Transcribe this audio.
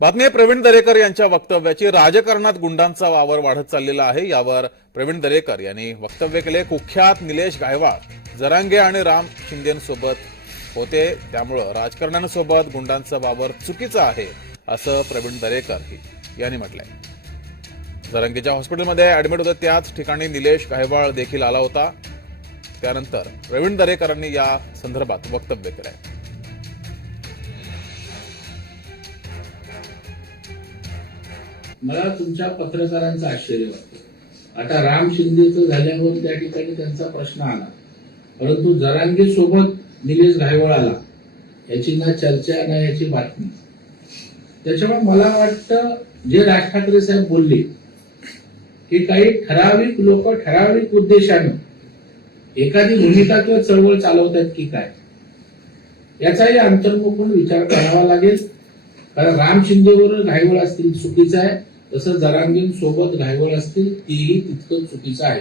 बातमी आहे प्रवीण दरेकर यांच्या वक्तव्याची. राजकारणात गुंडांचा वावर वाढत चाललेला आहे. यावर प्रवीण दरेकर यांनी वक्तव्य केले. कुख्यात निलेश गायवाळ जरांगे आणि राम शिंदेसोबत होते. त्यामुळं राजकारण्यांसोबत गुंडांचा वावर चुकीचा आहे असं प्रवीण दरेकर यांनी म्हटलंय. जरांगेच्या हॉस्पिटलमध्ये ऍडमिट होते. त्याच ठिकाणी निलेश गायवाळ देखील आला होता. त्यानंतर प्रवीण दरेकरांनी या संदर्भात वक्तव्य केलंय. मला तुमच्या पत्रकारांचं आश्चर्य वाटतं. आता राम शिंदेचं झाल्यावर त्या ठिकाणी त्यांचा प्रश्न आला. परंतु जरांगे सोबत निलेश घायवळ आला. याची ना चर्चा ना याची बातमी. त्याच्यामुळे मला वाटतं जे राज ठाकरे साहेब बोलले की काही ठराविक लोक ठराविक उद्देशानं एखादी भूमिका किंवा चळवळ चालवतात की काय याचाही अंतर्मुखून विचार करावा लागेल. कारण राम शिंदेवर घायवळ असतील चुकीचं आहे तसं जरांगीन सोबत घायवळ असतील तीही तितकं चुकीचं आहे.